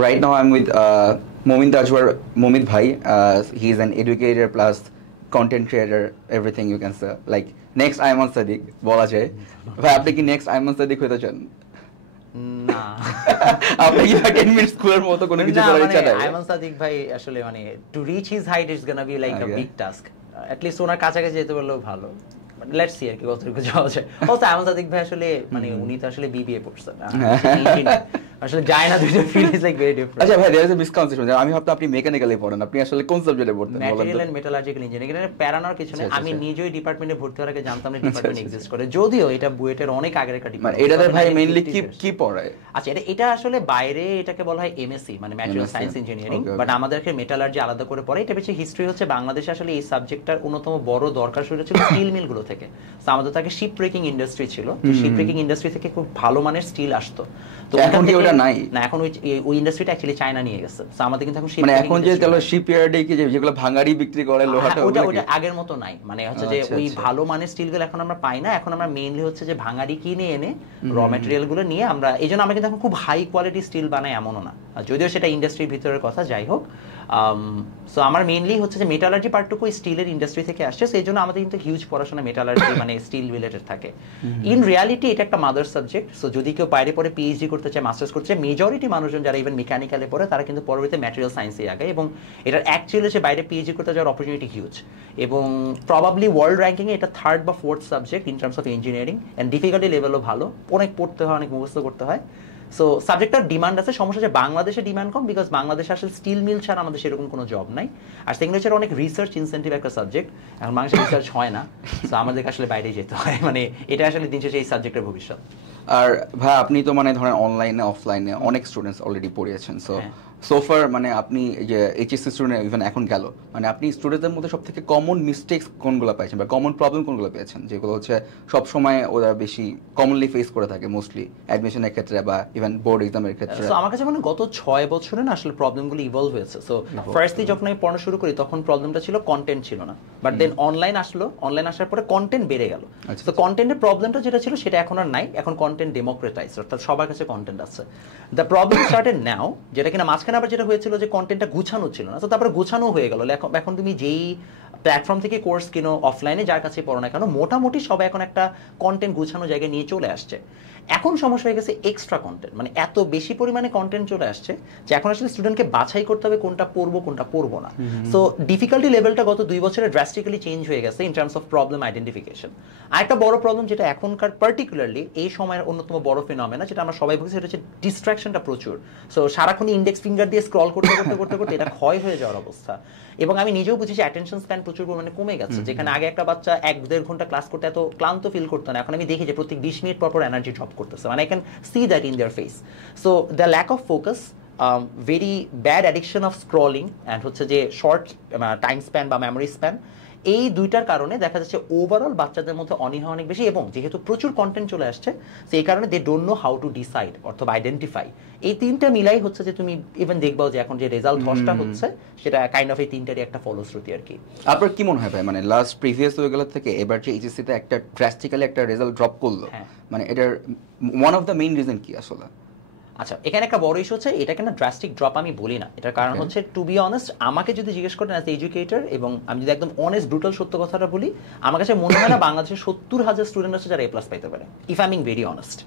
Right now I'm with Momin Tajwar, Momit Bhai. He's an educator plus content creator, everything you can say. Like next Ayman Sadiq, বলা যায়। ভাই আপনি কি next Ayman Sadiq হতে চান? না আপনি কি 10 মিনিট স্কুলের মতো কোনো কিছু করার ইচ্ছা নাই? আইমান সাদিক ভাই আসলে মানে to reach his height it's gonna be like a big task. At least ওনার কাছাকাছি যেতে পারলেও ভালো। লেটস সি আর কি কতটুকু যাওয়া যায়। also আইমান সাদিক ভাই আসলে মানে উনি তো আসলে বিবিএ পড়ছেন আসলে যায় না, দুইটা field is like very different. আচ্ছা ভাই देयर इज अ মিসকনসেপশন, আমি ভাবতাম আপনি মেকানিক্যালি পড়েন, আপনি আসলে কোন সাবজেক্টে পড়তেন বলেন তো? Material and metallurgical engineering. এখানে প্যারানোর কিছু নেই, আমি নিজেই ডিপার্টমেন্টে ভর্তি হওয়ার আগে জানতাম না ডিপার্টমেন্ট এক্সিস্ট করে, যদিও এটা বুয়েটের অনেক আগের একটা ডিপার্টমেন্ট। মানে এটাতে ভাই মেইনলি কি পড়ায়? আচ্ছা এটা আসলে বাইরে এটাকে বলা হয় এমএসসি মানে ম্যাটেরিয়াল সায়েন্স ইঞ্জিনিয়ারিং, বাট আমাদেরকে মেটালার্জি আলাদা করে পড়ে। এটা বেশি হিস্ট্রি হচ্ছে বাংলাদেশে আসলে এই সাবজেক্টটার অন্যতম বড় দরকার শুরু ছিল স্টিল মিল গুলো থেকে। তো আমাদের তাকে শিপ ব্রেকিং ইন্ডাস্ট্রি ছিল, যে শিপ ব্রেকিং ইন্ডাস্ট্রি থেকে খুব ভালো মানের স্টিল আসতো। তো এখন কি ওটা নাই? না, এখন ওই ইন্ডাস্ট্রিটা অ্যাকচুয়ালি চায়না নিয়ে গেছে। তো আমাদের কিন্তু এখন মানে এখন যে চলো শিপইয়ার্ডে কি যেগুলো ভাঙাড়ি বিক্রি করে লোহাটা, ওটা আগের মতো নাই। মানে হচ্ছে যে ওই ভালো মানের স্টিলগুলো এখন আমরা পাই না। এখন আমরা মেইনলি হচ্ছে যে ভাঙাড়ি কিনে এনে র ম্যাটেরিয়াল গুলো নিয়ে আমরা, এইজন্য আমরা কিন্তু এখন খুব হাই কোয়ালিটি স্টিল বানাই এমনও না, যদিও সেটা ইন্ডাস্ট্রির ভিতরের কথা। যাই হোক, সো আমার মেইনলি হচ্ছে যে মেটালার্জি পার্টটুকু স্টিলের ইন্ডাস্ট্রি থেকে আসছে, সেই জন্য আমাদের কিন্তু হিউজ পড়াশোনা মেটালার্জি মানে স্টিল রিলেটেড থাকে। ইন রিয়ালিটি এটা একটা মাদার সাবজেক্ট। সো যদি কেউ বাইরে পড়ে পিএইচডি করতে চায়, মাস্টার্স করতে চায়, মেজরিটি মানুষজন যারা ইভেন মেকানিক্যালে পড়ে তারা কিন্তু পরবর্তীতে ম্যাটেরিয়াল সায়েন্সে আগে, এবং এটার অ্যাকচুয়ালি হচ্ছে বাইরে পিএইচডি করতে যাওয়ার অপরচুনিটি হিউজ, এবং প্রবাবলি ওয়ার্ল্ড র্যাঙ্কিংয়ে এটা থার্ড বা fourth subject in terms of engineering, and difficulty লেভেলও ভালো, অনেক পড়তে হয়, অনেক মুখস্থ করতে হয়। সো সাবজেক্টটার ডিমান্ড আছে। সমস্যা যে বাংলাদেশে ডিমান্ড কম, বিকজ বাংলাদেশে আসলে স্টিল মিল ছাড়া আমাদের সেরকম কোনো জব নাই। আর সেকেন্ড হচ্ছে অনেক রিসার্চ ইনসেন্টিভ একটা সাবজেক্ট, এখন বাংলাদেশে রিসার্চ হয় না, সো আমাদেরকে আসলে বাইরে যেতে হয়। মানে এটা আসলে দিন শেষে এই সাবজেক্টের ভবিষ্যৎ। আর ভাই আপনি তো মানে ধরেন অনলাইনে অফলাইনে অনেক স্টুডেন্টস অলরেডি পড়িয়েছেন, সোফার মানে আপনি যে এইচএসসি স্টুডেন্ট ইভেন এখন গেল, মানে আপনি স্টুডেন্টদের মধ্যে সব থেকে কমন মিস্টেক্স কোনগুলো পেয়েছেন বা কমন প্রবলেম কোনগুলো পেয়েছেন, যেগুলো হচ্ছে সব সময় ওরা বেশি কমনলি ফেস করে থাকে মোস্টলি অ্যাডমিশনের ক্ষেত্রে বা ইভেন বোর্ড এক্সামের ক্ষেত্রে? সো আমার কাছে মানে গত 6 বছরে না আসলে প্রবলেমগুলো ইভলভ হয়েছে। সো ফার্স্টলি যখন আমি পড়ানো শুরু করি তখন প্রবলেমটা ছিল কন্টেন্ট ছিল না, বাট দেন অনলাইন আসলো, অনলাইন আসার পরে কন্টেন্ট বেড়ে গেল। তো কন্টেন্টের প্রবলেমটা যেটা ছিল সেটা এখন আর নাই, এখন কন্টেন্ট ডেমোক্রেটাইজ, অর্থাৎ সবার কাছে কন্টেন্ট আছে। দ্য প্রবলেম স্টার্টেড নাও, যেটা কিনা মাঝখানে আবার যেটা হয়েছিল যে কন্টেন্টটা গুছানো ছিল না, তো তারপরে গুছানো হয়ে গেল। এখন তুমি যেই প্ল্যাটফর্ম থেকে কোর্স কিনো, অফলাইনে যার কাছে পড়ো না কেন, মোটামুটি সবাই এখন একটা কন্টেন্ট গুছানো জায়গায় নিয়ে চলে আসছে। এখন সমস্যা হয়ে গেছে এক্সট্রা কন্টেন্ট, মানে এত বেশি পরিমাণে কন্টেন্ট চলে আসছে যে এখন আসলে স্টুডেন্টকে বাছাই করতে হবে কোনটা পড়বো কোনটা পড়বো না। সো ডিফিকাল্টি লেভেলটা গত 2 বছরে ড্রাস্টিক্যালি চেঞ্জ হয়ে গেছে in terms of problem identification. আর একটা বড় প্রবলেম যেটা এখনকার পার্টিকুলারলি এই সময়ের অন্যতম বড় ফিনোমেনা, যেটা আমরা সবাই বুঝি, সেটা হচ্ছে ডিস্ট্রাকশনটা প্রচুর। সো সারাক্ষণ ইন্ডেক্স ফিঙ্গার দিয়ে স্ক্রল করতে করতে করতে করতে এটা ক্ষয় হয়ে যাওয়ার অবস্থা। এবং আমি নিজেও বুঝি যে অ্যাটেনশন স্প্যান প্রচুর পরিমাণে কমে গেছে। যেখানে আগে একটা বাচ্চা 1-1.5 ঘন্টা ক্লাস করতে এত ক্লান্ত ফিল করতো না, এখন আমি দেখি যে প্রত্যেক 20 মিনিট পর পর এনার্জি ড্রপ করতেছে। মানে I can see that in their face. So the lack of focus, very bad addiction of scrolling, and হচ্ছে যে শর্ট টাইম স্প্যান বা মেমোরি স্প্যান, এই দুইটার কারণে দেখা যাচ্ছে ওভারঅল বাচ্চাদের মধ্যে অনীহা অনেক বেশি, এবং যেহেতু প্রচুর কন্টেন্ট চলে আসছে সেই কারণে they don't know how to decide অথবা আইডেন্টিফাই। এই তিনটা মিলাই হচ্ছে যে তুমি ইভেন দেখবাও যে এখন যে রেজাল্ট ধসটা হচ্ছে সেটা কাইন্ড অফ এই তিনটারই একটা ফলশ্রুতি আর কি। আপনার কি মনে হয় ভাই, মানে লাস্ট প্রিভিয়াস ওয়েগুলো থেকে এবার যে এইচএসসি তে একটা ড্রাস্টিক্যালি একটা রেজাল্ট ড্রপ করলো, মানে এটার one of the main reason কি আসলে? আচ্ছা, এখানে একটা বড় ইস্যু হচ্ছে, এটাকে না ড্রাস্টিক ড্রপ আমি বলি না। এটার কারণ হচ্ছে, টু বি অনেস্ট, আমাকে যদি জিজ্ঞেস করেন অ্যাজ এডুকেটর, এবং আমি যদি একদম অনেস্ট ব্রুটাল সত্য কথাটা বলি, আমার কাছে মনে হয় না বাংলাদেশে 70,000 স্টুডেন্ট আছে যারা A+ পাইতে পারে, if I am very honest.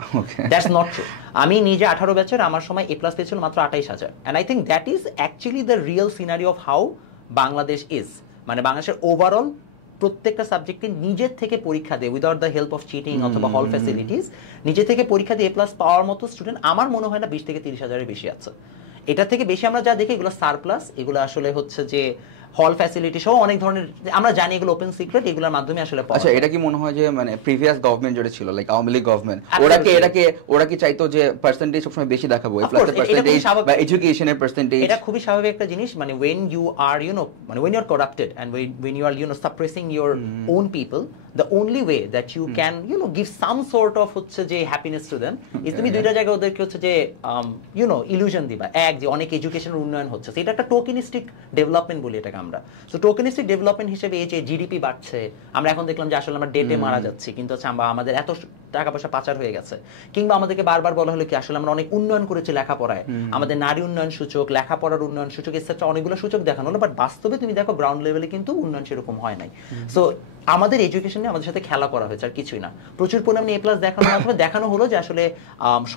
That's not true. আমি নিজে 18 ব্যাচের, আমার সময় A+ পেয়েছিল মাত্র 28,000, and I think that is actually the real scenery of how Bangladesh is. মানে বাংলাদেশের ওভারঅল প্রত্যেকটা সাবজেক্টে নিজের থেকে পরীক্ষা দেয় without the help of cheating অথবা হল ফ্যাসিলিটিস, নিজে থেকে পরীক্ষা দিয়ে A+ পাওয়ার মতো স্টুডেন্ট আমার মনে হয় না 20 থেকে 30,000-এর বেশি আছে। এটা থেকে বেশি আমরা যা দেখি এগুলো সারপ্লাস, এগুলো আসলে হচ্ছে যে হল ফ্যাসিলিটি সহ অনেক ধরনের, আমরা জানি এগুলো ওপেন সিক্রেট, এগুলোর মাধ্যমে আসলে পাওয়া। আচ্ছা, এটা কি মনে হয় যে মানে প্রিভিয়াস গভর্নমেন্ট যেটা ছিল, লাইক আওয়ামী লীগ গভর্নমেন্ট, ওরা কি চাইতো যে পার্সেন্টেজ সবসময় বেশি দেখাবো, A+ এর পার্সেন্টেজ বা এডুকেশনের পার্সেন্টেজ? এটা খুবই স্বাভাবিক একটা জিনিস। মানে when you are মানে when you are corrupted and when you are suppressing your own people, the only way that you can give some sort of হচ্ছে যে হ্যাপিনেস টু देम ইজ তুমি দুইটা জায়গায় ওদেরকে হচ্ছে যে ইলুশন দিবা। এক, যে অনেক এডুকেশনের উন্নয়ন হচ্ছে, এটা একটা টোকেনিস্টিক ডেভেলপমেন্ট বলি এটাকে আমরা। সো টোকেনিস্টিক ডেভেলপমেন্ট হিসেবে এই যে জিডিপি বাড়ছে, আমরা এখন দেখলাম যে আসলে আমরা ডেটে মারা যাচ্ছি, কিন্তু হচ্ছে আমরা আমাদের এত টাকা পয়সা পাচার হয়ে গেছে, কিংবা আমাদেরকে বারবার বলা হলো কি আসলে আমরা অনেক উন্নয়ন করেছি লেখাপড়ায়, আমাদের নারী উন্নয়ন সূচক, লেখাপড়ার উন্নয়ন সূচক এক্সেট্রা অনেকগুলো সূচক দেখানো হলো, বাট বাস্তবে তুমি দেখো গ্রাউন্ড লেভেলে কিন্তু উন্নয়ন সেরকম হয় নাই। সো আমাদের এডুকেশনে আমাদের সাথে খেলা করা হয়েছে আর কিছুই না। প্রচুর পরিমাণে এ প্লাস দেখানোর মাধ্যমে দেখানো হলো যে আসলে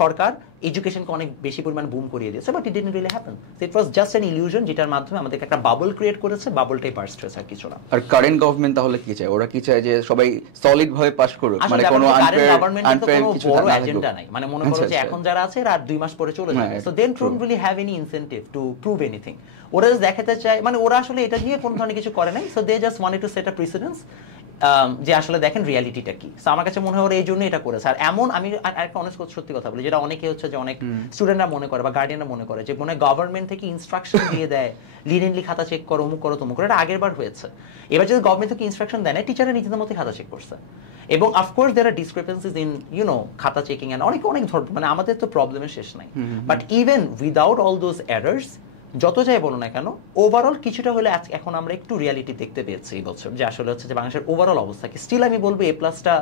সরকার এডুকেশনকে অনেক বেশি পরিমাণ বুম করিয়ে দিয়েছে, but it didn't really happen. It was just an illusion, যেটার মাধ্যমে আমাদেরকে একটা বাবল ক্রিয়েট করেছে, বাবলটাই বার্স্ট হয়েছে আর কিছু না। আর কারেন্ট গভর্নমেন্ট তাহলে কি চায়? ওরা কি চায় যে সবাই সলিড ভাবে পাস করুক, মানে কোনো আনফেয়ার কিছু বড় এজেন্ডা নাই, মানে মনে করো যে এখন যারা আছে আর 2 মাস পরে চলে যাবে, so they don't really have any incentive to prove anything. ওরা জাস্ট দেখাতে চায়, মানে ওরা আসলে এটা নিয়ে কোনো ধরনের কিছু করে নাই, so they just wanted to set a precedence যে আসলে দেখেন রিয়ালিটিটা কি। সো আমার কাছে মনে হয় ওরা এই জন্য এটা করেছে। আর এমন আমি আরেকটা অনেস্ট সত্যি কথা বলি, যেটা অনেকে হচ্ছে যে অনেক স্টুডেন্টরা মনে করে বা গার্ডিয়ানরা মনে করে যে মনে হয় গভর্নমেন্ট থেকে ইনস্ট্রাকশন দিয়ে দেয় লিনিয়েন্টলি খাতা চেক করো, অমুক করো, তমুক করো। এটা আগের বার হয়েছে। এবার যদি গভর্নমেন্ট থেকে ইনস্ট্রাকশন দেয় না, টিচাররা নিজেদের মধ্যে খাতা চেক করছে। এবং অফকোর্স দেয়ার আর ডিসক্রিপেন্সিজ ইন খাতা চেকিং এন্ড অনেক ধরনের, মানে আমাদের তো প্রবলেমের শেষ নাই। But even without all those errors, যত যাই বলো না কেন, ওভারঅল কিছুটা হলে এখন আমরা একটু রিয়ালিটি দেখতে পেয়েছি এই বছর, যে আসলে হচ্ছে যে বাংলাদেশের ওভারঅল অবস্থা কি। স্টিল আমি বলবো এ প্লাসটা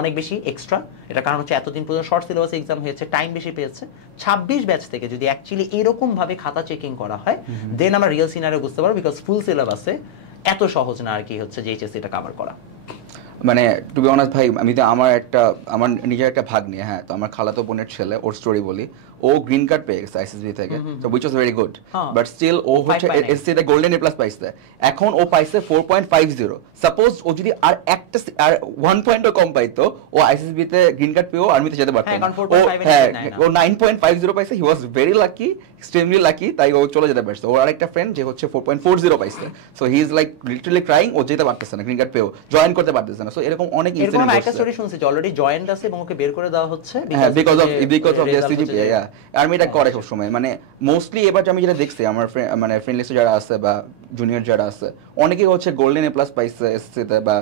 অনেক বেশি এক্সট্রা। এটা কারণ হচ্ছে এতদিন পর্যন্ত শর্ট সিলেবাস এক্সাম হয়েছে, টাইম বেশি পেয়েছে। 26 ব্যাচ থেকে যদি অ্যাকচুয়ালি এরকম ভাবে খাতা চেকিং করা হয়, দেন আমরা রিয়েল সিনারিও বুঝতে পারবো, বিকজ ফুল সিলেবাসে এত সহজ না আর কি হচ্ছে যে এইচএসসি এটা কভার করা। মানে টু বি অনেস্ট ভাই, আমি তো আমার নিজের একটা ভাগ নিয়ে, হ্যাঁ, তো আমার খালাতো বোনের ছেলে, ওর স্টোরি বলি, ও গ্রিন কার্ড পেয়ে গেছে আইসিএসবি থেকে, তো which was very good, but still ও হচ্ছে এসসি তে গোল্ডেন এ প্লাস পাইছে। এখন ও পাইছে 4.50। সাপোজ ও যদি আর 1 পয়েন্টও কম পাইতো, ও আইসিএসবি তে গ্রিন কার্ড পেয়েও আর্মিতে যেতে পারতো না। ও 9.50 পাইছে, he was very lucky, extremely lucky, তাই ও চলে যেতে পারছে। ওর আরেকটা ফ্রেন্ড যে হচ্ছে 4.40 পাইছে, so he is like literally crying, ও যেতে পারতেছে না গ্রিন কার্ড পেয়েও, জয়েন করতে পারতেছে না। সো এরকম অনেক ইনসিডেন্ট আছে। একটা স্টোরি শুনছি যে অলরেডি জয়েন্ট আছে এবং ওকে বের করে দেওয়া হচ্ছে because of the CGPA. Army এটা করে সব সময়, মানে মোস্টলি এবার আমি যেটা দেখছি আমার মানে ফ্রেন্ড লিস্টে যারা আছে বা জুনিয়র যারা আছে, অনেকেই হচ্ছে গোল্ডেন এ প্লাস পাইছে এসসি তে বা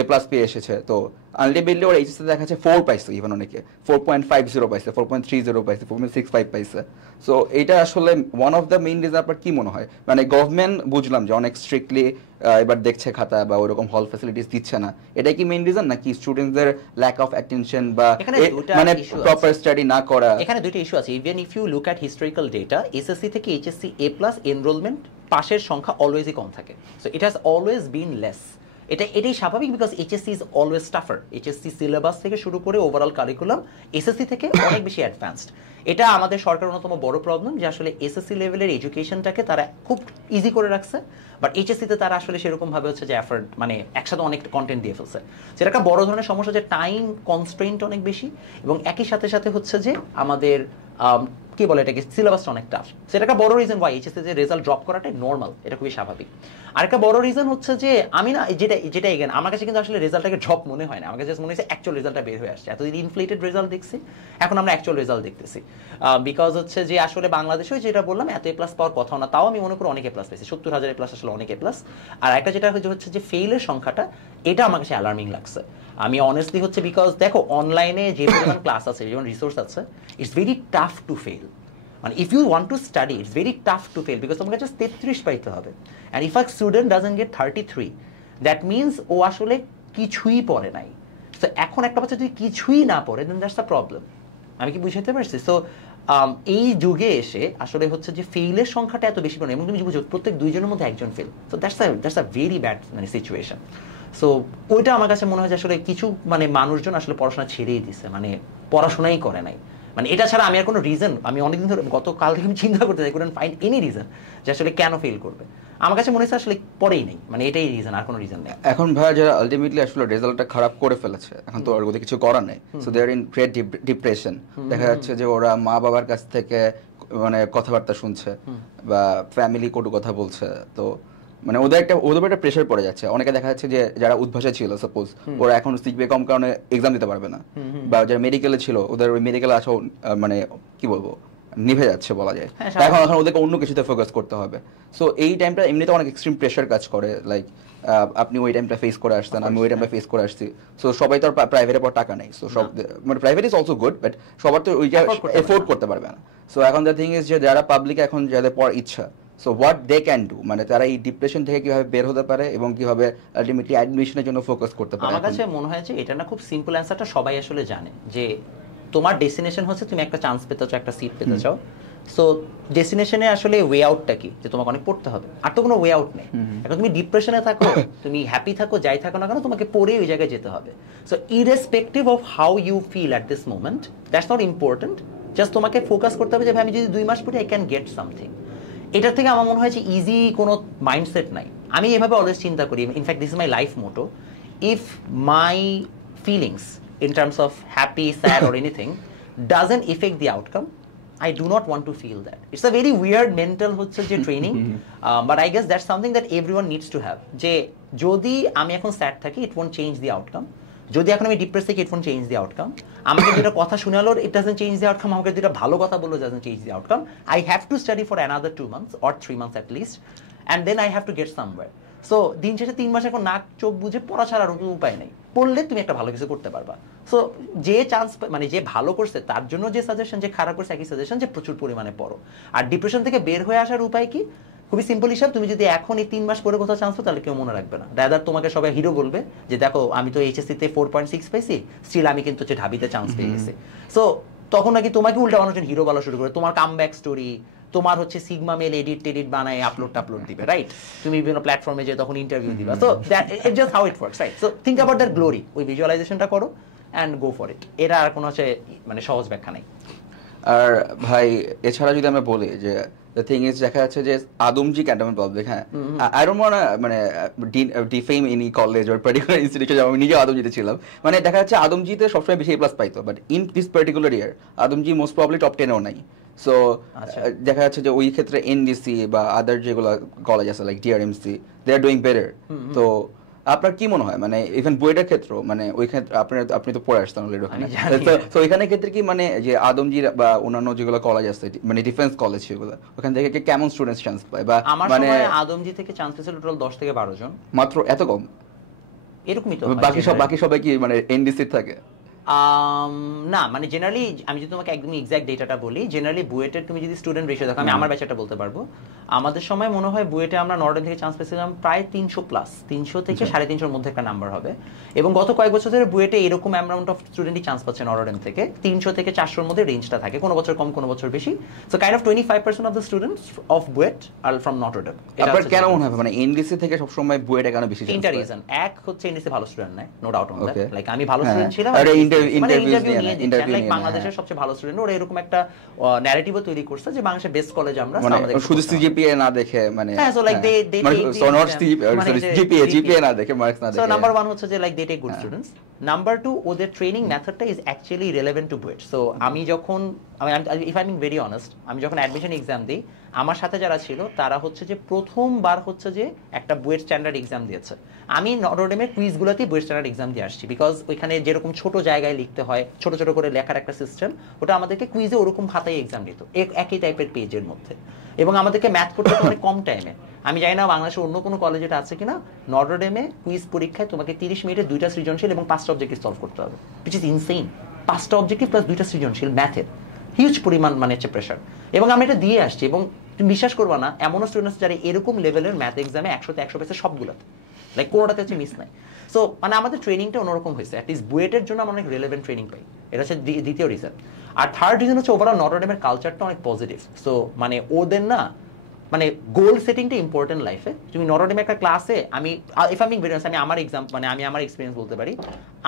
এ প্লাস পেয়ে এসেছে। তো আলটিমেটলি ওর এইচএসসি দেখা যাচ্ছে 4 পাইছে, ইভেন অনেকে 4.50 পাইছে, 4.30 পাইছে, 4.65 পাইছে। সো এটা আসলে one of the main reason. আপনার কি মনে হয়, মানে গভর্নমেন্ট বুঝলাম যে অনেক স্ট্রিক্টলি এবার দেখছে খাতা বা ওরকম হল ফ্যাসিলিটিস দিচ্ছে না, এটাই কি মেইন রিজন, নাকি স্টুডেন্টসদের ল্যাক অফ অ্যাটেনশন বা মানে প্রপার স্টাডি না করা? এখানে দুইটা ইস্যু আছে। Even if you look at historical data, SSC থেকে এইচএসসি এ প্লাস এনরোলমেন্ট পাশের সংখ্যা অলওয়েজই কম থাকে। So it has always been less. এটাই স্বাভাবিক, because HSC is always tougher. HSC syllabus থেকে শুরু করে ওভারঅল কারিকুলাম এসএসসি থেকে অনেক বেশি অ্যাডভান্সড। এটা আমাদের সরকারের অন্যতম বড় প্রবলেম, যে আসলে এসএসসি লেভেলের এডুকেশনটাকে তারা খুব ইজি করে রাখছে, বাট এইচএসসিতে তারা আসলে সেরকম ভাবে হচ্ছে যে এফোর্ট, মানে একসাথে অনেক কন্টেন্ট দিয়ে ফেলছে। সেটা একটা বড় ধরনের সমস্যা, যে টাইম কনস্ট্রেন্ট অনেক বেশি, এবং একই সাথে সাথে হচ্ছে যে আমাদের কি বলে এটাকে, সিলেবাসটা অনেক টাফ। সেটা একটা বড় রিজন ওয়াই এইচএসসি যে রেজাল্ট ড্রপ করাটাই নর্মাল, এটা খুবই স্বাভাবিক। আরেকটা বড় রিজন হচ্ছে যে আমি না যেটা এগেন আমার কাছে কিন্তু আসলে রেজাল্টটাকে ড্রপ মনে হয় না, আমার কাছে জাস্ট মনে হচ্ছে অ্যাকচুয়াল রেজাল্টটা বের হয়ে আসছে। এতদিন ইনফ্লেটেড রেজাল্ট দেখছি, এখন আমরা অ্যাকচুয়াল রেজাল্ট দেখতেছি। বিকজ হচ্ছে যে আসলে বাংলাদেশেও যেটা বললাম এত এ প্লাস পাওয়ার কথা না, তাও আমি মনে করি অনেক এ প্লাস পেয়েছি, 70,000 এ প্লাস আসলে অনেক এ প্লাস। আর একটা যেটা হচ্ছে যে ফেইলের সংখ্যাটা, এটা আমার কাছে অ্যালার্মিং লাগছে। আমি অনেস্টলি হচ্ছে বিকজ দেখো অনলাইনে যে পরিমাণ ক্লাস আছে, যেমন রিসোর্স আছে, it's very tough to fail. মানে if you want to study, it's very tough to fail, because তোমাকে জাস্ট 33 পাইতে হবে। And if a student doesn't get 33, that means ও আসলে কিছুই পড়ে নাই। সো এখন একটা বাচ্চা যদি কিছুই না পড়ে, দেন দ্যাটস আ প্রবলেম। আমি কি বুঝাতে পারছি? সো এই যুগে এসে আসলে হচ্ছে যে ফেইলের সংখ্যাটা এত বেশি পড়ে, এবং তুমি বুঝো প্রত্যেক 2 জনের মধ্যে একজন fail. So that's a very bad মানে সিচুয়েশন। সো ওইটা আমার কাছে মনে হয় যে আসলে কিছু মানে মানুষজন আসলে পড়াশোনা ছেড়েই দিছে, মানে পড়াশোনাই করে নাই। মানে এটা ছাড়া আমি আর কোনো রিজন, আমি অনেকদিন ধরে গতকাল থেকে আমি চিন্তা করতে চাই, কুডন্ট ফাইন্ড এনি রিজন যে আসলে কেন ফেল করবে। আমার কাছে মনে হচ্ছে আসলে পড়েই নেই, মানে এটাই রিজন, আর কোনো রিজন নেই। এখন ভাইয়া যারা আলটিমেটলি আসলে রেজাল্টটা খারাপ করে ফেলেছে, এখন তো আর ওদের কিছু করার নেই, so they are in great depression. দেখা যাচ্ছে যে ওরা মা বাবার কাছ থেকে মানে কথাবার্তা শুনছে বা ফ্যামিলি কটু কথা বলছে, তো মানে ওদের একটা প্রেশার পড়ে যাচ্ছে। অনেকে দেখা যাচ্ছে যে যারা উদ্ভাসে ছিল, সাপোজ ওরা এখন সিজিপিএ কম কারণে এক্সাম দিতে পারবে না, বা যারা মেডিকেলে ছিল ওদের ওই মেডিকেলে আসা মানে কি বলবো নিভে যাচ্ছে বলা যায়। এখন ওদেরকে অন্য কিছুতে ফোকাস করতে হবে। সো এই টাইমটা এমনিতে অনেক এক্সট্রিম প্রেশার কাজ করে, লাইক আপনি ওই টাইমটা ফেস করে আসছেন, আমি ওই টাইমটা ফেস করে আসছি। সো সবাই তো আর প্রাইভেটের পর টাকা নেই, সো সব মানে private is also good, but সবার তো ওইটা এফোর্ড করতে পারবে না। সো এখন দ্য থিং ইজ যে যারা পাবলিকে এখন যাদের পড়ার ইচ্ছা, so what they can do, মানে তারা এই ডিপ্রেশন থেকে কিভাবে বের হতে পারে এবং কিভাবে আলটিমেটলি অ্যাডমিশনের জন্য ফোকাস করতে পারে? আমার কাছে মনে হয় যে এটা না খুব সিম্পল অ্যান্সারটা সবাই আসলে জানে, যে তোমার ডেস্টিনেশন হচ্ছে তুমি একটা চান্স পেতে চাও, একটা সিট পেতে চাও। সো ডেস্টিনেশনে আসলে ওয়ে আউটটা কি, যে তোমাকে অনেক পড়তে হবে, আর তো কোনো ওয়ে আউট নেই। এখন তুমি ডিপ্রেশনে থাকো, তুমি হ্যাপি থাকো, যাই থাকো না কেন, তোমাকে পড়ে ওই জায়গায় যেতে হবে। So irrespective of how you feel at this moment, that's not important, just তোমাকে ফোকাস করতে হবে যে ভাই আমি যদি 2 মাস পড়ি আই ক্যান গেট সামথিং। এটার থেকে আমার মনে হয় যে ইজি কোনো মাইন্ডসেট নাই। আমি এভাবে অলওয়েজ চিন্তা করি, in fact this is my life motto, if my feelings in terms of happy, sad or anything doesn't affect the outcome, I do not want to feel that. It's a very weird mental হচ্ছে যে training, but I guess that's something that everyone needs to have, যে যদি আমি এখন sad থাকি it won't change the outcome, যদি এখন আমি ডিপ্রেস থাকি it won't change the outcome, আমাকে যেটা কথা শোনালো it doesn't change the outcome, আমাকে যেটা ভালো কথা বললো it doesn't change the outcome. I have to study for another 2 months or 3 months at least, and then I have to get somewhere. So দিন শেষে 3 মাস এখন নাক চোখ বুঝে পড়া ছাড়া আর কোনো উপায় নেই, পড়লে তুমি একটা ভালো কিছু করতে পারবা। সো যে চান্স, মানে যে ভালো করছে তার জন্য যে সাজেশন, যে খারাপ করছে একই সাজেশন, যে প্রচুর পরিমাণে পড়ো। আর ডিপ্রেশন থেকে বের হয়ে আসার উপায় কি? খুবই সিম্পল হিসাব, তুমি যদি এখন এই 3 মাস পরে কোথাও চান্স পাও তাহলে কেউ মনে রাখবে না, রাদার তোমাকে সবাই হিরো বলবে যে দেখো আমি তো এইচএসসিতে 4.6 পাইছি, স্টিল আমি কিন্তু হচ্ছে ঢাবিতে চান্স পেয়ে গেছি। সো তখন নাকি তোমাকে উল্টা মানুষজন হিরো বলা শুরু করে, তোমার কামব্যাক স্টোরি, তোমার হচ্ছে সিগমা মেল এডিট বানায় আপলোড দিবে, রাইট? তুমি বিভিন্ন প্ল্যাটফর্মে যে তখন ইন্টারভিউ দিবা। So that it's just how it works, right? So think about that glory, ওই ভিজুয়ালাইজেশনটা করো অ্যান্ড গো ফর ইট। এটা আর কোনো হচ্ছে মানে সহজ ব্যাখ্যা নাই। আর ভাই এছাড়া যদি আমরা বলি যে the thing is দেখা যাচ্ছে যে আদমজি ক্যান্টনমেন্ট পাবলিক, হ্যাঁ, I don't wanna মানে defame any college or particular institution, আমি নিজে আদমজিতে ছিলাম, মানে দেখা যাচ্ছে আদমজিতে সবসময় বেশি A+ পাইতো, but in this particular year Adamjee most probably top 10-এও নাই। সো দেখা যাচ্ছে যে ওই ক্ষেত্রে এনডিসি বা আদার যেগুলো কলেজ আছে like DRMC, they are doing better. তো আপনার কি মনে হয়, মানে ইভেন বুয়েটের ক্ষেত্রে, মানে ওই ক্ষেত্রে আপনি তো পড়ে আসতেন অলরেডি ওখানে, তো ওইখানে ক্ষেত্রে কি মানে যে আদমজি বা অন্যান্য যেগুলো কলেজ আছে মানে ডিফেন্স কলেজ সেগুলো, ওখান থেকে কেমন স্টুডেন্টস চান্স পায়? বা মানে আদমজি থেকে চান্স পেয়েছিল টোটাল 10 থেকে 12 জন মাত্র, এত কম? এরকমই তো। বাকি সবাই কি মানে এনডিসি থাকে? না, মানে জেনারেলি আমি যদি তোমাকে একদম এক্সাক্ট ডেটাটা বলি, জেনারেলি বুয়েটের তুমি যদি স্টুডেন্ট রেশিও দেখো, আমি আমার ব্যাচটা বলতে পারবো, আমাদের সময় মনে হয় বুয়েটে আমরা নর্ডেন থেকে চান্স পেয়েছিলাম প্রায় 300+, 300 থেকে 350-এর মধ্যে একটা নাম্বার হবে। এবং গত কয়েক বছর ধরে বুয়েটে এরকম অ্যামাউন্ট অফ স্টুডেন্টই চান্স পাচ্ছে নর্ডেন থেকে, 300 থেকে 400-এর মধ্যে রেঞ্জটা থাকে, কোনো বছর কম কোনো বছর বেশি। So kind of 25% of the students of BUET are from Notre Dame. আপনার কেন মনে হয় মানে এনডিসি থেকে সব সময় বুয়েটে কেন বেশি? তিনটা রিজন। এক হচ্ছে এনডিসি ভালো স্টুডেন্ট নাই, no doubt on that, like আমি ভালো স্টুডেন্ট ছিলাম, লাইক বাংলাদেশের সবচেয়ে ভালো স্টুডেন্ট, ওরা এরকম একটা ন্যারেটিভও তৈরি করছে যে বাংলাদেশের বেস্ট কলেজ আমরা, আমাদের শুধু সিজিপিএ না দেখে, মানে হ্যাঁ, সো লাইক দে জিপিএ না দেখে, মার্কস না দেখে। সো নাম্বার 1 হচ্ছে যে like they take good students. Number 2, ওদের ট্রেনিং মেথডটা is actually relevant to BUET. So আমি যখন if I am very honest, আমি যখন অ্যাডমিশন এক্সাম দিই, আমার সাথে যারা ছিল তারা হচ্ছে যে প্রথমবার হচ্ছে যে একটা বুয়েট স্ট্যান্ডার্ড এক্সাম দিয়েছে। আমি নটরডেমের কুইজগুলোতেই বুয়েট স্ট্যান্ডার্ড এক্সাম দিয়ে আসছি, বিকজ ওইখানে যেরকম ছোট জায়গায় লিখতে হয়, ছোট ছোট করে লেখার একটা সিস্টেম, ওটা আমাদেরকে কুইজে ওরকম খাতায় এক্সাম দিত, একই টাইপের পেজের মধ্যে, এবং আমাদেরকে ম্যাথ করতে অনেক কম টাইমে। আমি জানি না বাংলাদেশের অন্য কোনো কলেজে এটা আছে কিনা, নটরডেমে কুইজ পরীক্ষায় তোমাকে 30 মিনিটে 2টা সৃজনশীল এবং 5টা অবজেক্টিভ সলভ করতে হবে, হুইচ ইজ ইনসেইন। 5টা অবজেক্টিভ প্লাস 2টা সৃজনশীল ম্যাথের, হিউজ পরিমাণ মানে হচ্ছে প্রেশার। এবং আমি এটা দিয়ে আসছি, এবং তুমি বিশ্বাস করবা না, এমনও স্টুডেন্টস যারা এরকম লেভেলের ম্যাথ এক্সামে 100-তে 100 পেয়েছে সবগুলোতে, লাইক কোনোটাতে হচ্ছে মিস নাই। সো মানে আমাদের ট্রেনিংটা অন্যরকম হয়েছে, অ্যাটলিস্ট বুয়েটের জন্য আমরা অনেক রিলেভেন্ট ট্রেনিং পাই, এটা হচ্ছে দ্বিতীয় রিজন। আর থার্ড রিজন হচ্ছে ওভারঅল নটরডেমের কালচারটা অনেক পজিটিভ। সো মানে ওদের না মানে গোল সেটিংটা ইম্পর্টেন্ট লাইফে। তুমি নটরডেমের একটা ক্লাসে, আমি if I am very honest, আমি আমার এক্সাম মানে আমি আমার এক্সপিরিয়েন্স বলতে পারি,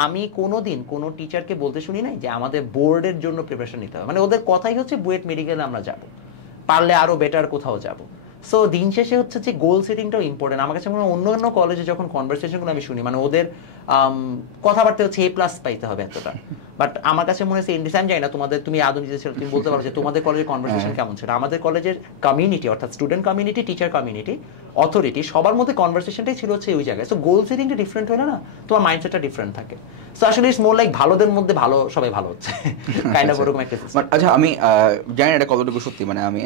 আমি কোনোদিন কোনো টিচারকে বলতে শুনি নাই যে আমাদের বোর্ডের জন্য প্রিপারেশন নিতে হবে, মানে ওদের কথাই হচ্ছে বুয়েট মেডিকেলে আমরা যাব, পারলে আরো বেটার কোথাও যাব। সো দিন শেষে হচ্ছে যে গোল সেটিংটাও ইম্পর্টেন্ট। আমার কাছে মনে হয় অন্য কলেজে যখন কনভারসেশনগুলো আমি শুনি, মানে ওদের কথাবার্তা হচ্ছে A+ পাইতে হবে এতটা, বাট আমার কাছে মনে হচ্ছে ইন্ডিসাইম যাই না, তুমি আদম জিতে ছিল, তুমি বলতে পারো যে তোমাদের কলেজের কনভারসেশন কেমন ছিল। আমাদের কলেজের কমিউনিটি, অর্থাৎ student community, teacher community, authority, সবার মধ্যে কনভারসেশনটাই ছিল হচ্ছে ওই জায়গায়। সো গোল সেটিংটা ডিফারেন্ট হলে না তোমার মাইন্ডসেটটা ডিফারেন্ট থাকে। সো আসলে ইটস মোর লাইক ভালোদের মধ্যে ভালো, সবাই ভালো হচ্ছে কাইন্ড অফ ওরকম একটা সিস্টেম। আচ্ছা, আমি জানি এটা কতটুকু সত্যি, মানে আমি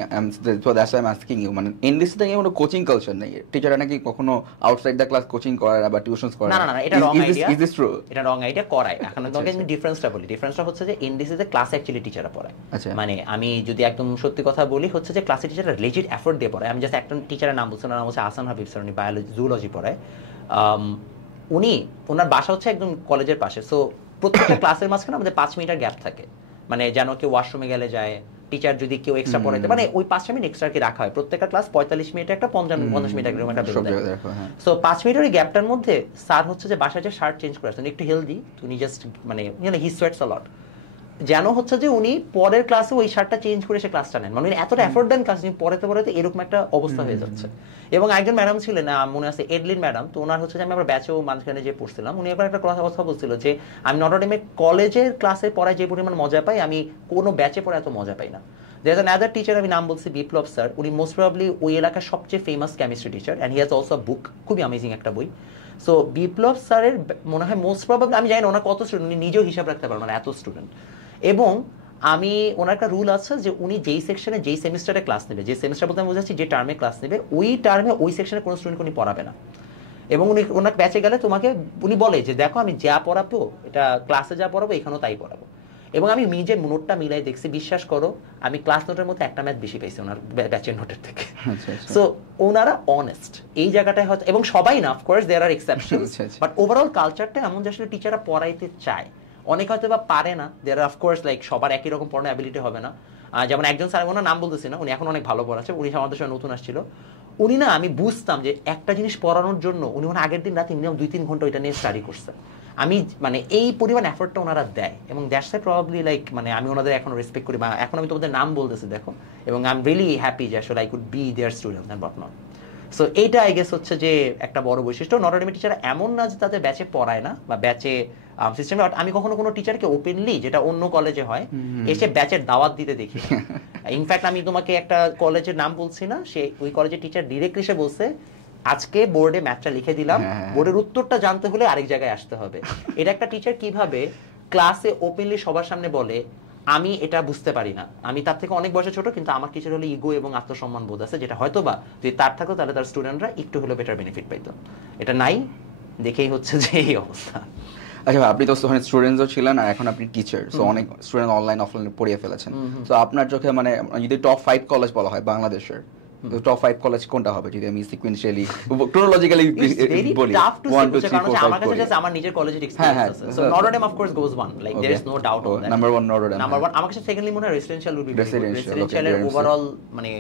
that's why I am asking you, মানে এনডিসি থেকে কোনো কোচিং কালচার নেই, টিচাররা নাকি কখনো আউটসাইড দ্য ক্লাস কোচিং করে না বা টিউশনস করে না, এটা রং আইডিয়া, ইজ দিস ট্রু? এটা রং আইডিয়া করায়। এখন তোমাকে আমি ডিফারেন্সটা বলি। ডিফারেন্সটা হচ্ছে যে এনডিসি তে ক্লাস অ্যাকচুয়ালি টিচাররা পড়ায়। মানে আমি যদি একদম সত্যি কথা বলি হচ্ছে যে ক্লাসে টিচাররা লেজিট এফোর্ট দিয়ে পড়ায়। আমি জাস্ট একটা টিচারের নাম বলছি, ওনার নাম হচ্ছে আহসান হাবিব স্যার, উনি বায়োলজি জুলজি পড়ায়। উনি ওনার বাসা হচ্ছে একদম কলেজের পাশে। সো প্রত্যেকটা ক্লাসের মাঝখানে আমাদের 5 মিনিটের গ্যাপ থাকে, মানে যেন কেউ ওয়াশরুমে গেলে যায়, টিচার যদি কেউ এক্সট্রা পড়াইতে, মানে ওই 5 মিনিট এক্সট্রা কি রাখা হয়। প্রত্যেকটা ক্লাস 45 মিনিটে একটা, 50 মিনিট এরকম একটা বের দেয়। সো 5 মিনিটের গ্যাপটার মধ্যে স্যার হচ্ছে যে বাসায় যে শার্ট চেঞ্জ করে আসছেন, একটু হেলদি, তো উনি জাস্ট মানে হি সোয়েটস আ লট, যেন হচ্ছে যে উনি পরের ক্লাসে ওই শার্টটা চেঞ্জ করে সে ক্লাসটা নেন। মানে এতটা এফোর্ট দেন ক্লাস, পড়াতে এরকম একটা অবস্থা হয়ে যাচ্ছে। এবং একজন ম্যাডাম ছিলেন, মনে আছে এডলিন ম্যাডাম, তো ওনার হচ্ছে যে আমি আবার ব্যাচেও মাঝখানে যে পড়ছিলাম, উনি এবার একটা কথা বলছিল যে আমি নটরডেমে কলেজের ক্লাসে পড়ায় যে পরিমাণ মজা পাই আমি কোনো ব্যাচে পড়ে এত মজা পাই না। There's another teacher, আমি নাম বলছি বিপ্লব স্যার, উনি মোস্ট প্রবাবলি ওই এলাকার সবচেয়ে famous chemistry teacher, and he has also a book, খুবই অ্যামেজিং একটা বই। সো বিপ্লব স্যারের মনে হয় মোস্ট প্রবাবলি, আমি জানি না ওনার কত স্টুডেন্ট, উনি নিজেও হিসাব রাখতে পারবেন, মানে এত স্টুডেন্ট। এবং আমি ওনার একটা রুল আছে যে উনি যেই সেকশনে যেই সেমিস্টারে ক্লাস নেবে, যে সেমিস্টার বলতে আমি বুঝাচ্ছি যে টার্মে ক্লাস নেবে, ওই টার্মে ওই সেকশনে কোনো স্টুডেন্ট উনি পড়াবে না। এবং উনি ওনার ব্যাচে গেলে তোমাকে উনি বলে যে দেখো আমি যা পড়াবো, এটা ক্লাসে যা পড়াবো এখানেও তাই পড়াবো। এবং আমি নিজের নোটটা মিলাই দেখছি, বিশ্বাস করো আমি ক্লাস নোটের মধ্যে একটা ম্যাথ বেশি পাইছি ওনার ব্যাচের নোটের থেকে। সো ওনারা অনেস্ট এই জায়গাটায় হয়তো, এবং সবাই না, of course there are exceptions, but overall কালচারটা এমন যে আসলে টিচাররা পড়াইতে চায়। অনেক হয়তো বা পারে না, দেয়ার আর অফকোর্স লাইক সবার একই রকম পড়ানোর অ্যাবিলিটি হবে না। যেমন একজন স্যার, ওনার নাম বলতেছি না, উনি এখন অনেক ভালো পড়াচ্ছে, উনি আমাদের সঙ্গে নতুন আসছিল। উনি না, আমি বুঝতাম যে একটা জিনিস পড়ানোর জন্য উনি আগের দিন রাতে মিনিমাম 2-3 ঘন্টা ওইটা নিয়ে স্টাডি করছে। আমি মানে এই পরিমাণ এফোর্টটা ওনারা দেয়, এবং দ্যাটস প্রবাবলি লাইক মানে আমি ওনাদের এখন রেসপেক্ট করি, বা এখন আমি তোমাদের নাম বলতেছি দেখো, এবং আই এম রিয়েলি হ্যাপি যে আসলে I could be their student and what not. So এইটা আই গেস হচ্ছে যে একটা বড় বৈশিষ্ট্য। নটরডেমের টিচাররা এমন না যে তাদের ব্যাচে পড়ায় না বা ব্যাচে সিস্টেমে, আমি কখনো কোনো টিচারকে ওপেনলি, যেটা অন্য কলেজে হয়, এসে ব্যাচের দাওয়াত দিতে দেখি। ইনফ্যাক্ট আমি তোমাকে একটা কলেজের নাম বলছি না, সে ওই কলেজের টিচার ডিরেক্টলি এসে বলছে আজকে বোর্ডে ম্যাথটা লিখে দিলাম, বোর্ডের উত্তরটা জানতে হলে আরেক জায়গায় আসতে হবে। এটা একটা টিচার কিভাবে ক্লাসে ওপেনলি সবার সামনে বলে আমি এটা বুঝতে পারি না, আমি তার থেকে অনেক বয়সে ছোট, কিন্তু আমার কিছু হলে ইগো এবং আত্মসম্মান বোধ আছে, যেটা হয়তো বা যদি তার থাকতো তাহলে তার স্টুডেন্টরা একটু হলেও বেটার বেনিফিট পাইতো। এটা নাই দেখেই হচ্ছে যে এই অবস্থা। আচ্ছা, আপনি তো স্টুডেন্টসও ছিলেন আর এখন আপনি টিচার, সো অনেক স্টুডেন্ট অনলাইন অফলাইনে পড়িয়ে ফেলেছেন। তো আপনার চোখে মানে যদি টপ 5 কলেজ বলা হয় বাংলাদেশের, তো টপ 5 কলেজ কোনটা হবে যদি আমি সিকোয়েন্সিয়ালি ক্রোনোলজিক্যালি বলি? 1 2 3 4 5 আমার কাছে আমার নিজের কলেজের এক্সপেরিয়েন্স আছে। So Notre Dame of course goes one, like there is no doubt on that. Number 1 Notre Dame. Number 1 আমার কাছে সেকেন্ডলি মনে হয় রেসিডেন্সিয়াল উইল বি রেসিডেন্সিয়ালের ওভারঅল মানে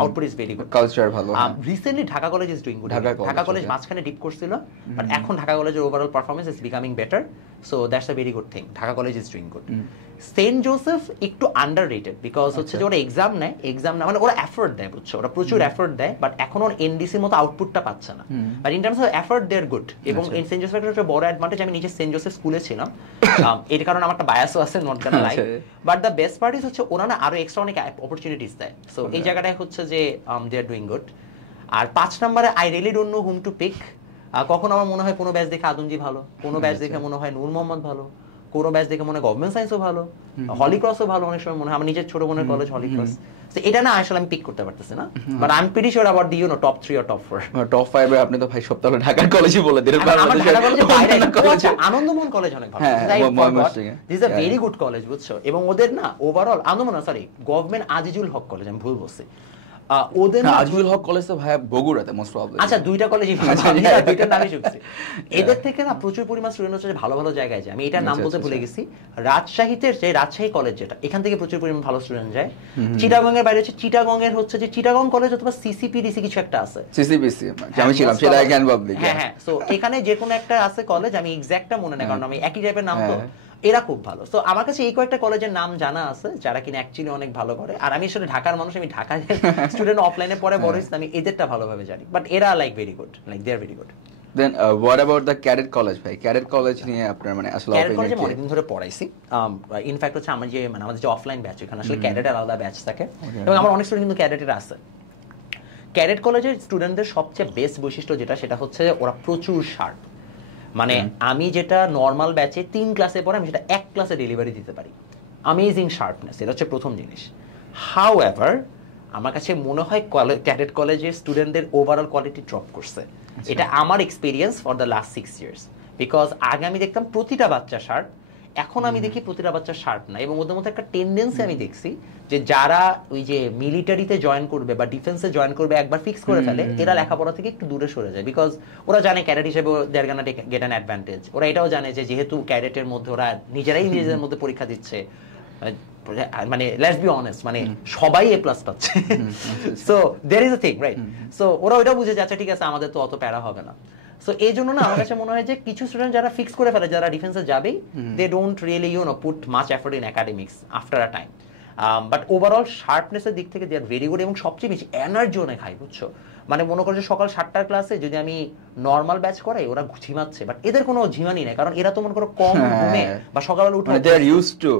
output is very good, culture ভালো। Recently Dhaka college is doing good. Dhaka college মাঝখানে dip করছিল, বাট এখন ঢাকা কলেজের overall performance is becoming better, so that's a very good thing. Dhaka college is doing good. Saint Joseph একটু underrated, because হচ্ছে যে ওরা এক্সাম নেয়, এক্সাম না মানে ওরা এফোর্ট দেয়, বুঝছো, ওরা প্রচুর এফোর্ট দেয়, বাট এখন ওর এনডিসির মতো আউটপুটটা পাচ্ছে না। But in terms of effort they are good. এবং সেন্ট জোসেফের একটা বড় অ্যাডভান্টেজ, আমি নিজে সেন্ট জোসেফ স্কুলে ছিলাম, এর কারণে আমার একটা বায়াসও আছে, not gonna lie, but the best part is হচ্ছে ওরা না আরো এক্সট্রা অনেক অপরচুনিটিস দেয়। সো এই জায়গাটায় হচ্ছে যে দে আর ডুইং গুড। আর 5 নম্বরে I really don't know whom to pick. কখন আমার মনে হয় কোনো ব্যাচ দেখে আদমজি ভালো, কোনো ব্যাচ দেখে মনে হয় নূর মোহাম্মদ ভালো, কোনো ব্যাচ দেখে মনে হয় গভর্নমেন্ট সায়েন্সও ভালো, হলি ক্রসও ভালো, অনেক সময় মনে হয় আমার নিজের ছোট বোনের কলেজ হলি ক্রস। এটা না আসলে আমি পিক করতে পারতেছি না, but I am pretty sure about the top 3 or top 4। Top 5 এ আপনি তো ভাই সব তাহলে ঢাকার কলেজই বলে দিলেন। আমার ঢাকা কলেজে বাইরে কলেজ, আনন্দমোহন কলেজ অনেক ভালো, this is a very good college, বুঝছো। এবং ওদের না overall Anandamohan, sorry government Azizul Haque college, আমি ভুল বলছি, ওদের আজিজুল হক কলেজ তো ভাই বগুড়াতে মোস্ট প্রবাবলি। আচ্ছা, দুইটা কলেজই, দুইটার নামই শুনছি। এদের থেকে না প্রচুর পরিমাণ স্টুডেন্ট হচ্ছে ভালো ভালো জায়গায় যায়, আমি এটার নাম বলতে ভুলে গেছি। রাজশাহীতে যে রাজশাহী কলেজ, যেটা এখান থেকে প্রচুর পরিমাণ ভালো স্টুডেন্ট যায়। চিটাগং এর বাইরে হচ্ছে চিটাগং এর হচ্ছে যে চিটাগং কলেজ অথবা সিসিপিডিসি কিছু একটা আছে, সিসিপিসি আমি ছিলাম সেটা জ্ঞান পাবলিক। হ্যাঁ, সো এখানে যে কোনো একটা আছে কলেজ, আমি এক্সাক্টটা মনে নেই কারণ আমি একই টাইপের নাম, তো এরা খুব ভালো। সো আমার কাছে এই কয়েকটা কলেজের নাম জানা আছে যারা কিনা অ্যাকচুয়ালি অনেক ভালো করে। আর আমি আসলে ঢাকার মানুষ, আমি ঢাকায় স্টুডেন্ট অফলাইনে পড়ে বড় হইছি, আমি এদেরটা ভালোভাবে জানি, বাট এরা like very good, like they are very good. Then what about the cadet college ভাই? ক্যাডেট কলেজ নিয়ে আপনার মানে আসলে ক্যাডেট কলেজে অনেকদিন ধরে পড়াইছি। ইনফ্যাক্ট হচ্ছে আমার যে মানে আমাদের যে অফলাইন ব্যাচ, এখানে আসলে ক্যাডেটের আলাদা ব্যাচ থাকে, এবং আমার অনেক স্টুডেন্ট কিন্তু ক্যাডেটের আছে। ক্যাডেট কলেজের স্টুডেন্টদের সবচেয়ে বেস্ট বৈশিষ্ট্য যেটা, সেটা হচ্ছে ওরা প্রচুর শার্প। মানে আমি যেটা নর্মাল ব্যাচে 3 ক্লাসে পড়ে আমি সেটা 1 ক্লাসে ডেলিভারি দিতে পারি। অ্যামেজিং শার্পনেস, এটা হচ্ছে প্রথম জিনিস। হাউএভার আমার কাছে মনে হয় ক্যাডেট কলেজের স্টুডেন্টদের ওভারঅল কোয়ালিটি ড্রপ করছে। এটা আমার experience for the last 6 years. Because আগে আমি দেখতাম প্রতিটা বাচ্চা শার্প, এখন আমি দেখি প্রতিটা বাচ্চা শার্প না। এবং ওদের মধ্যে একটা টেন্ডেন্সি আমি দেখছি যে যারা ওই যে মিলিটারিতে জয়েন করবে বা ডিফেন্সে জয়েন করবে একবার ফিক্স করে ফেলে, এরা লেখাপড়া থেকে একটু দূরে সরে যায়। বিকজ ওরা জানে ক্যাডেট হিসেবে দেয়ার গানা গেট অ্যান অ্যাডভান্টেজ। ওরা এটাও জানে যে যেহেতু ক্যাডেটের মধ্যে ওরা নিজেরাই নিজেদের মধ্যে পরীক্ষা দিচ্ছে, মানে লেটস বি অনেস্ট, মানে সবাই এ প্লাস পাচ্ছে, so there is a thing, right? সো ওরা ওইটাও বুঝে যাচ্ছে ঠিক আছে আমাদের তো অত প্যারা হবে না। সো এই জন্য না আমার কাছে মনে হয় যে কিছু স্টুডেন্ট যারা ফিক্স করে ফেলে যারা ডিফেন্সে যাবেই, they don't really put much effort in academics after a time. But overall শার্পনেসের দিক থেকে দে আর ভেরি গুড, এবং সবচেয়ে বেশি এনার্জি অনেক হাই, বুঝছো? মানে মনে করো যে সকাল 7টার ক্লাসে যদি আমি নর্মাল ব্যাচ করাই ওরা ঝিমাচ্ছে, বাট এদের কোনো ঝিমানি নাই, কারণ এরা তো মনে করো কম ঘুমে বা সকালবেলা উঠে they are used to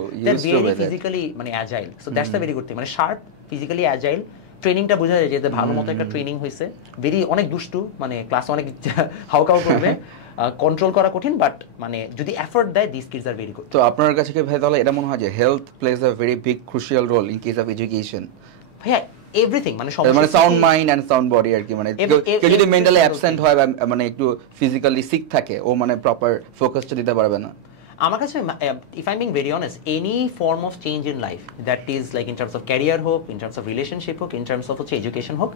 very physically মানে agile. So that's the very good thing, মানে শার্প, ফিজিক্যালি অ্যাজাইল। ট্রেনিংটা বোঝা যায় যে এদের ভালো মতো একটা ট্রেনিং হয়েছে। ভেরি অনেক দুষ্টু, মানে ক্লাসে অনেক হাউকাউ করবে, কন্ট্রোল করা কঠিন, বাট মানে যদি এফোর্ট দেয় this kids are very good. তো আপনার কাছে কি ভাই তাহলে এটা মনে হয় যে health plays a very big crucial role in case of education? ভাইয়া এভরিথিং, মানে sound mind and sound body আর কি, মানে কেউ যদি মেন্টালি অ্যাবসেন্ট হয় বা মানে একটু ফিজিক্যালি সিক থাকে, ও মানে প্রপার ফোকাসটা দিতে পারবে না। আমার কাছে, if I'm being very honest, any form of change in life, that is like in terms of career hope, in terms of relationship hope, in terms of education hope,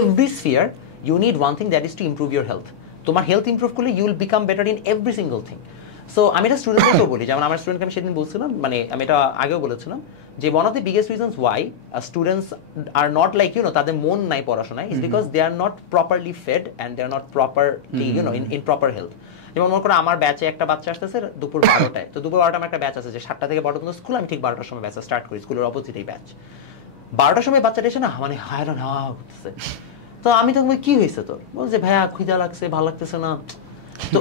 every sphere you need one thing, that is to improve your health. তোমার health improve করলে you will become better in every single thing. So আমি এটা স্টুডেন্টদেরকেও বলি, যেমন আমার স্টুডেন্টকে আমি সেদিন বলছিলাম, মানে আমি এটা আগেও বলেছিলাম যে one of the biggest reasons why students are not like তাদের মন নাই পড়াশোনায় is because they are not properly fed and they are not properly in proper health. যেমন মনে করো আমার ব্যাচে একটা বাচ্চা আসতেছে দুপুর 12টায়, তো দুপুর 12টায় আমার একটা ব্যাচ আছে যে 7টা থেকে 12টা পর্যন্ত স্কুল, আমি ঠিক 12টার সময় ব্যাচটা স্টার্ট করি, স্কুলের অপোজিটেই ব্যাচ। 12টার সময় বাচ্চাটা এসে না মানে হায়রান করতেছে, তো আমি তখন কি হয়েছে তোর, বলছে ভাইয়া খিদা লাগছে, ভালো লাগতেছে না। তো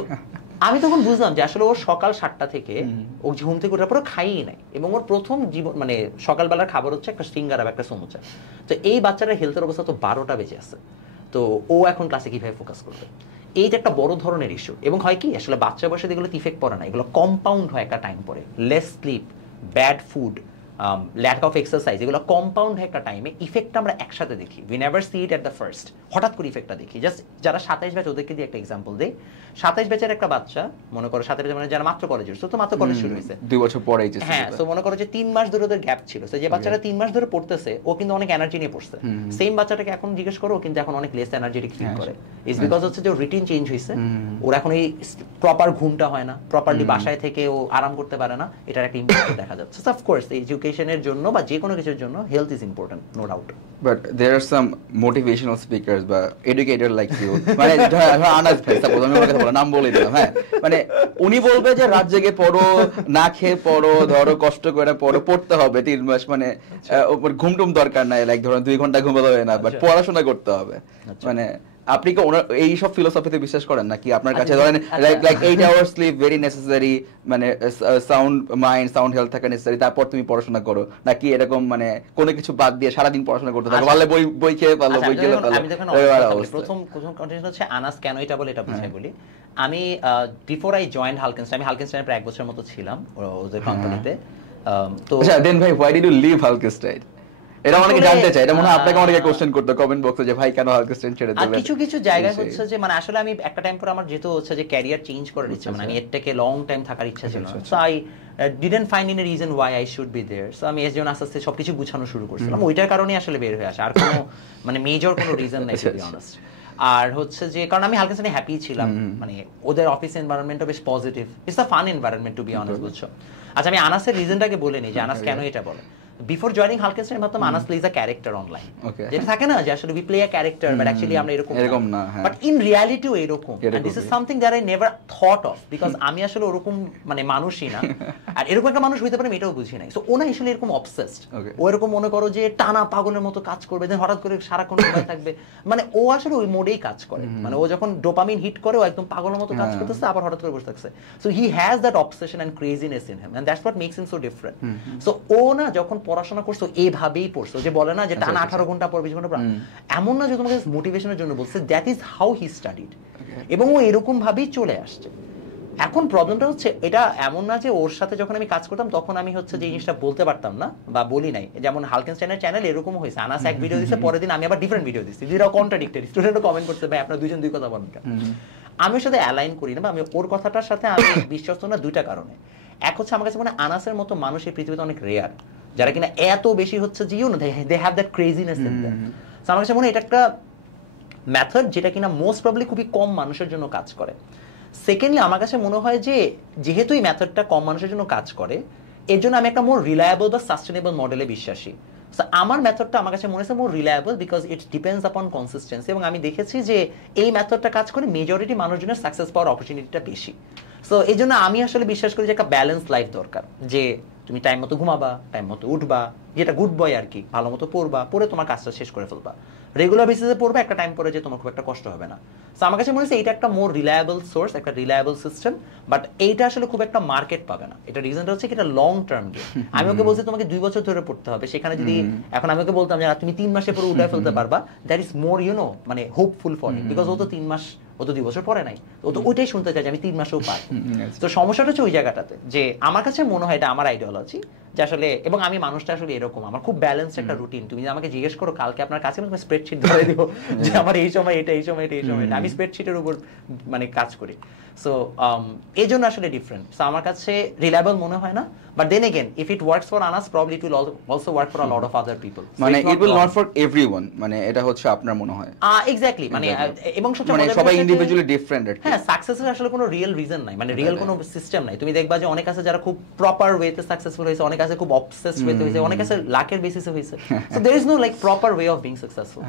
আমি তখন বুঝলাম যে আসলে ওর সকাল 7টা থেকে ও ঘুম থেকে ওঠার পরে খাইই নাই, এবং ওর প্রথম জীবন মানে সকালবেলার খাবার হচ্ছে একটা সিঙ্গারা বা একটা সমুচা। তো এই বাচ্চাটার হেলথের অবস্থা তো 12টা বেজে আছে, তো ও এখন ক্লাসে কিভাবে ফোকাস করবে? এই যে একটা বড় ধরনের ইস্যু। এবং হয় কি আসলে বাচ্চা বয়সে এগুলো ইফেক্ট পড়ে না, এগুলো কম্পাউন্ড হয় একটা টাইম পরে। Less sleep, bad food, lack of exercise, এগুলো কম্পাউন্ড হয় একটা টাইমে। ইফেক্টটা আমরা একসাথে দেখি, we never see it at the first. হঠাৎ করে ইফেক্টটা দেখি। জাস্ট যারা 27 ব্যাচ ওদেরকে দিয়ে একটা এক্সাম্পল দেই। 27 ব্যাচের একটা বাচ্চা, মনে করো 27 ব্যাচের মানে যারা মাত্র কলেজে উঠছে, তো মাত্র কলেজ শুরু হয়েছে 2 বছর পরে, হ্যাঁ, তো মনে করো যে 3 মাস ধরে ওদের গ্যাপ ছিল। তো যে বাচ্চাটা 3 মাস ধরে পড়তেছে ও কিন্তু অনেক এনার্জি নিয়ে পড়ছে। সেম বাচ্চাটাকে এখন জিজ্ঞেস করো, ও কিন্তু এখন অনেক লেস এনার্জেটিক ফিল করে। ইটস বিকজ হচ্ছে যে রুটিন চেঞ্জ হয়েছে, ওর এখন এই প্রপার ঘুমটা হয় না, প্রপারলি বাসায় থেকে ও আরাম করতে পারে না, এটার একটা ইম্প্যাক্ট দেখা যাচ্ছে। সো অফকোর্স এডুকেশনের জন্য বা যে কোনো কিছুর জন্য health is important, no doubt. But there are some motivational speakers বা এডুকেটর লাইক ইউ, মানে আনাস ভাই সাপোজ আমি ওর কথা বললাম, নাম বলে দিলাম, হ্যাঁ, মানে উনি বলবে যে রাত জেগে পড়ো, না খেয়ে পড়ো, ধরো কষ্ট করে পড়ো, পড়তে হবে 3 মাস, মানে ঘুম টুম দরকার নাই, লাইক ধরো 2 ঘন্টা ঘুমাতে হবে না, বাট পড়াশোনা করতে হবে। মানে আপনি কি এই সব ফিলোসফিতে বিশ্বাস করেন নাকি? আপনার কাছে ধরেন like 8 hours sleep very necessary, মানে সাউন্ড মাইন্ড, সাউন্ড হেলথ থাকা নেসেসারি, তারপর তুমি পড়াশোনা করো, নাকি এরকম মানে কোনো কিছু বাদ দিয়ে সারাদিন পড়াশোনা করতে থাকো, পারলে বই খেয়ে পারলো, বই খেলে পারলো? প্রথম কন্টেন্ট হচ্ছে আনাস কেন এটা বলে, এটা বুঝাই বলি। আমি বিফোর আই জয়েন্ড হালকেনস্টাইন, আমি হালকেনস্টাইনে প্রায় 1 বছরের মতো ছিলাম ওদের কোম্পানিতে। তো আচ্ছা দেন ভাই, হোয়াই ডিড ইউ লিভ হালকেনস্টাইন? এটা অনেকে জানতে চায়, এটা মনে হয় আপনাকে অনেকে কোশ্চেন করতে কমেন্ট বক্সে যে ভাই কেন হালকেনস্টাইন ছেড়ে দিলেন? কিছু কিছু জায়গায় হচ্ছে যে মানে আসলে আমি একটা টাইম পর আমার যেহেতু হচ্ছে যে ক্যারিয়ার চেঞ্জ করার ইচ্ছা, মানে আমি এর থেকে লং টাইম থাকার ইচ্ছা ছিল, so I didn't find any reason why I should be there. So আমি এর জন্য আস্তে আস্তে সবকিছু গুছানো শুরু করছিলাম, ওইটার কারণে আসলে বের হয়ে আসে, আর কোনো মানে মেজর কোনো রিজন নাই টু বি অনেস্ট। আর হচ্ছে যে কারণ আমি হালকেনস্টাইনে হ্যাপি ছিলাম, মানে ওদের অফিস এনভায়রনমেন্টও বেশ positive, it's a fun environment two be honest, বুঝছো? আচ্ছা আমি আনাসের রিজনটাকে বলে নিই যে আনাস কেন এটা বলে। বিফোর জয়নিং হালকেনস্টাইন ভাবতাম Anas plays a character online, যেটা থাকে না যে আসলে we play a character, but actually আমরা এরকম না, বাট ইন রিয়ালিটিও এরকম। And this is something that I never thought of, because আমি আসলে ওরকম মানে মানুষই না, আর এরকম একটা মানুষ হইতে পারে আমি এটাও বুঝি নাই। সো ওনা আসলে এরকম অবসেসড, ও এরকম মনে করো যে টানা পাগলের মতো কাজ করবে, দেন হঠাৎ করে সারাক্ষণ ঘুমায় থাকবে, মানে ও আসলে ওই মোডেই কাজ করে, মানে ও যখন ডোপামিন হিট করে ও একদম পাগলের মতো কাজ করতেছে, আবার হঠাৎ করে বসে থাকছে। So he has that obsession and craziness in him, and that's what makes him so different. So ও না যখন পড়াশোনা করছে এইভাবেই পড়ছো, যে বলে না যে টানা 18 ঘন্টা পর 20 ঘন্টা পর, এমন না যে তোমাকে মোটিভেশনের জন্য বলছে, that is how he studied, এবং ও এরকম ভাবেই চলে আসছে। এখন প্রবলেমটা হচ্ছে এটা এমন না যে ওর সাথে যখন আমি কাজ করতাম তখন আমি হচ্ছে যে জিনিসটা বলতে পারতাম না বা বলি নাই, যেমন হালকেনস্টাইনের চ্যানেল এরকম হয়েছে, আনাস এক ভিডিও দিছে, পরের দিন আমি আবার ডিফারেন্ট ভিডিও দিচ্ছি, দুইটা কন্ট্রাডিক্টরি, স্টুডেন্টও কমেন্ট করছে ভাই আপনারা দুইজন দুই কথা বলেন। আমি ওর সাথে অ্যালাইন করি না, বা আমি ওর কথাটার সাথে আমি বিশ্বস্ত না দুইটা কারণে। এক হচ্ছে আমার কাছে মনে হয় আনাসের মতো মানুষ এই পৃথিবীতে অনেক রেয়ার, যারা কিনা এত বেশি হচ্ছে যে they have that craziness in them. সো আমার কাছে মনে হয় এটা একটা মেথড যেটা কিনা মোস্ট প্রবলি খুবই কম মানুষের জন্য কাজ করে। সেকেন্ডলি আমার কাছে মনে হয় যে যেহেতু এই মেথডটা কম মানুষের জন্য কাজ করে, এর জন্য আমি একটা মোর রিলায়েবল বা সাস্টেনেবল মডেলে বিশ্বাসী। সো আমার মেথডটা আমার কাছে মনে হচ্ছে more reliable because it depends upon consistency, এবং আমি দেখেছি যে এই মেথডটা কাজ করে মেজরিটি মানুষজনের সাকসেস পাওয়ার অপরচুনিটিটা বেশি। সো এই জন্য আমি আসলে বিশ্বাস করি যে একটা ব্যালেন্স লাইফ দরকার, যে তুমি টাইম মতো ঘুমাবা, টাইম মতো উঠবা, যেটা গুড বয় আর কি, ভালো মতো পড়বা, পড়ে তোমার কাজটা শেষ করে ফেলবা, রেগুলার বেসিসে পড়বে, একটা টাইম পরে যে তোমার খুব একটা কষ্ট হবে না। সো আমার কাছে মনে হচ্ছে এইটা একটা মোর রিলায়েবল সোর্স, একটা রিলায়েবল সিস্টেম, বাট এইটা আসলে খুব একটা মার্কেট পাবে না। এটা রিজনটা হচ্ছে কি এটা লং টার্ম গেম। আমি ওকে বলছি তোমাকে 2 বছর ধরে পড়তে হবে, সেখানে যদি এখন আমি ওকে বলতাম যে তুমি 3 মাসে পরে উঠে ফেলতে পারবা, দ্যাট ইজ মোর মানে হোপফুল ফর হিম, বিকজ ও তো 3 মাস, ও তো 2 বছর পরে নাই, ও তো ওইটাই শুনতে চায় যে আমি 3 মাসেও পারবো। তো সমস্যাটা হচ্ছে ওই জায়গাটাতে, যে আমার কাছে মনে হয় এটা আমার আইডিওলজি যে আসলে, এবং আমি মানুষটা আসলে এরকম, আমার খুব ব্যালেন্সড একটা রুটিন। তুমি আমাকে জিজ্ঞেস করো কালকে আপনার কাছে, আমি স্প্রেডশিট ধরে দিব যে আমার এই সময় এটা, এই সময় এটা, এই সময় এটা, আমি স্প্রেডশিটের উপর মানে কাজ করি। সো এই জন্য আসলে ডিফারেন্ট। সো আমার কাছে রিলায়েবল মনে হয় না, but then again if it works for Anas probably it will also work for a lot of other people. মানে it will not for everyone, মানে এটা হচ্ছে আপনার মনে হয় এক্স্যাক্টলি, মানে এবং মানে সবাই ইন্ডিভিজুয়ালি ডিফারেন্ট আর কি। হ্যাঁ, সাকসেসের আসলে কোনো রিয়েল রিজন নাই, মানে রিয়েল কোনো সিস্টেম নাই। তুমি দেখবা যে অনেক আছে যারা খুব প্রপার ওয়েতে সাকসেসফুল হয়েছে, অনেক আছে খুব অবসেসড ওয়েতে হয়েছে, অনেক আছে লাকের বেসিসে হয়েছে। So there is no like proper way of being successful.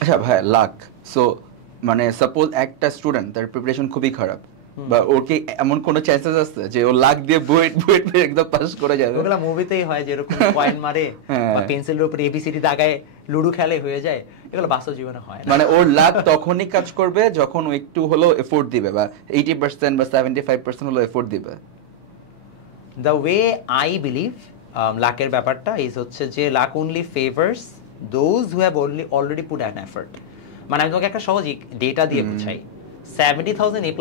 আচ্ছা ভাই, লাক, সো মানে সাপোজ একটা স্টুডেন্ট তার প্রিপারেশন খুবই খারাপ, বা ওকে এমন কোনো চান্সেস আছে যে ও লাক দিয়ে বুয়েট একদম পাস করে যাবে? ওগুলা মুভিতেই হয়, যে এরকম কয়েন মারে বা পেন্সিলের উপর এবিসিডি দাগায় লুডো খেলে হয়ে যায়, এগুলো বাস্তব জীবনে হয় না। মানে ওর লাক তখনই কাজ করবে যখন ও একটু হলো এফোর্ট দিবে, বা 80% বা 75% হলো এফোর্ট দিবে। দ্য ওয়ে আই বিলিভ লাকের ব্যাপারটা ইজ হচ্ছে যে lakh only favours those who have already put an effort. মানে আমি তোমাকে একটা সহজ ডেটা দিয়ে বুঝাই, 70,000 A+